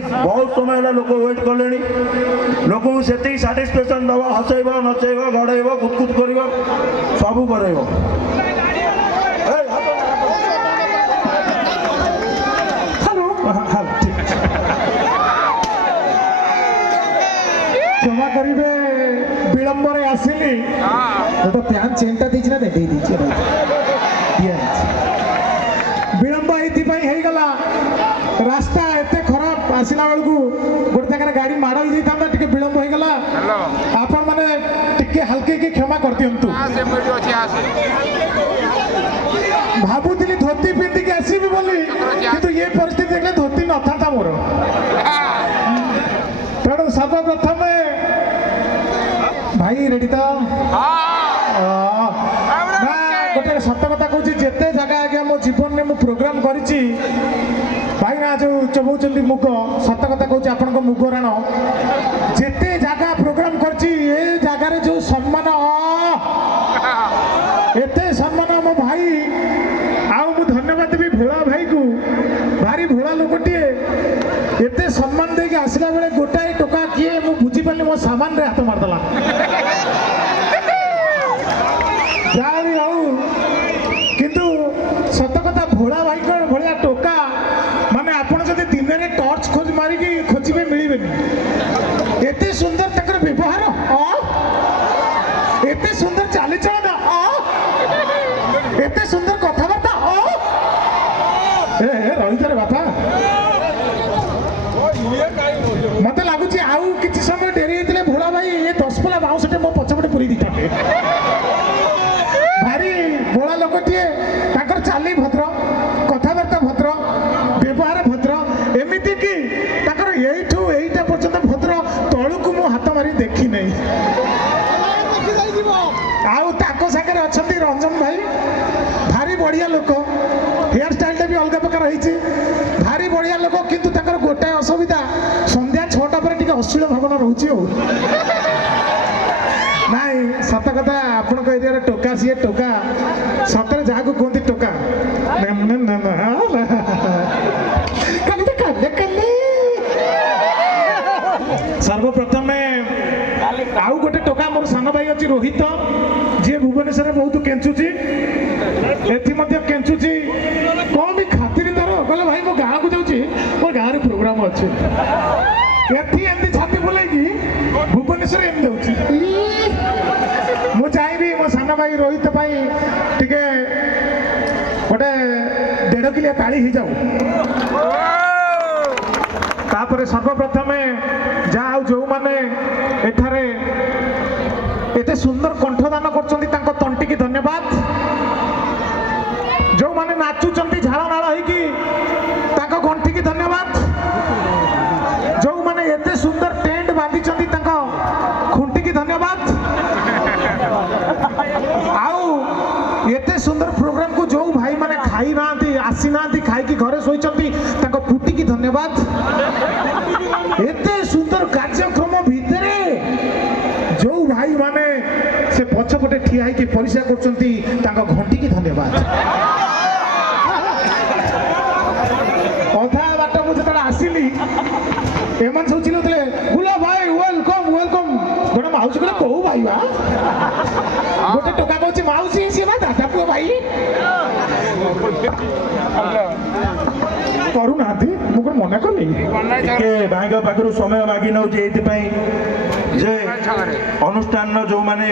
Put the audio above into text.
बहुत समय लोक वेट कले लोक से साटिस्फेक्शन दवा हसैब नचैब गड़ेब कुदकुद कर सब कर क्षमा करेंगे विलंब आसिली तो प्यान चेनटा दे विलंब होगला रास्ता एत खराब आसला बेलू गोटे जगह गाड़ी माड़ हो जाता टे विलंब होगला आपण मैंने टिके हल्के की क्षमा कर दिंतु भावुली धोती पिंधिक आसबि बोली किंतु ये परिस्थिति देखले धोती न था मोर तेणु सर्वप्रथम भाई रेडी तो गोटे सत कथा कहूँ जिते जगह आज्ञा मो जीवन में प्रोग्राम करी भाई ना जो चबुच्च मुग सत कथा कहूँ आपण मुग राण जिते जगह प्रोग्राम कर जगार जो सम्मान एत सम्मान मो भाई आउ धन्यवाद भी भोला भाई को भारी भोला लोकटे एत सम्मान देके आसला बेले गोटाए टोका किए मु बुझी पारे मो सामान रे हाथ मारदेला जहाँ भी हूँ किंतु सत कथा भोला भाई भाया टोका माने आपण जब दिन में टर्च खोज मारिकी खोजे मिलबे एत सुंदर तक व्यवहार एत सुंदर चालीचलन एत सुंदर कथबार्ता रही बापा मत लगुच आउ कि समय डेरी होते भोला भाई ये 10 पला बाउंसटे मो पछपटे पूरी दी भारी भोला लोकटे चाली भद्र कथबार्ता भद्र व्यवहार भद्र एमती कि यू यहीटा पर्यटन भद्र तलू मु हाथ मारी देखी नहीं आउ सागर अच्छा रंजन भाई भारी बढ़िया लोक हेयर स्टाइल भी अलग प्रकार रही भारी बढ़िया लोक किंतु गोटाए असुविधा संध्या 6टा पर टी अश्लील भावना रोचे नाई सत कथा आपण एरिया टोका सी टोका सतरे जहाँ को कहते टोका सर्वप्रथम आउ गोटे टोका मोर सान भाई अच्छी रोहित जी भुवनेश्वर बहुत केचुची केचुची कौन भी खातिर तार कहले भाई मो गाँव को जाऊँगी मोर गाँव प्रोग्राम अच्छे एमती छाती बुलाई भुवनेश्वर एम जाऊँगी मु चाहिए मो सान भाई रोहित टिके गोटे 1.5 किलो ताली हो जाऊ तापर सर्वप्रथम जहाँ जो माने एठारे एते सुंदर कंठदान कर तंटी की धन्यवाद जो माने नाचुचंती झाड़ नाड़ होगी घंटी की धन्यवाद जो माने एते सुंदर टेंट बांधी खुंटी की धन्यवाद आउ एते सुंदर प्रोग्राम को जो भाई माने खाई ना आसी ना खाई घरे शोचती फुटी की धन्यवाद एते सुंदर कार्यक्रम भितर जो भाई माने से पछपटे ठिया होगी परिस्रा कर घंटी की धन्यवाद अधा बाट मुझे आसिली एम सब चिल्ले बुला भाई वेलकम वेलकम गोटे माउसी कहले कौ भाई बा गोटे टोका कहूँ माउसी सी दादा पुओ भाई करूना मुझे मना कली भाई पाखु समय मागि नौ अनुष्ठान जो माने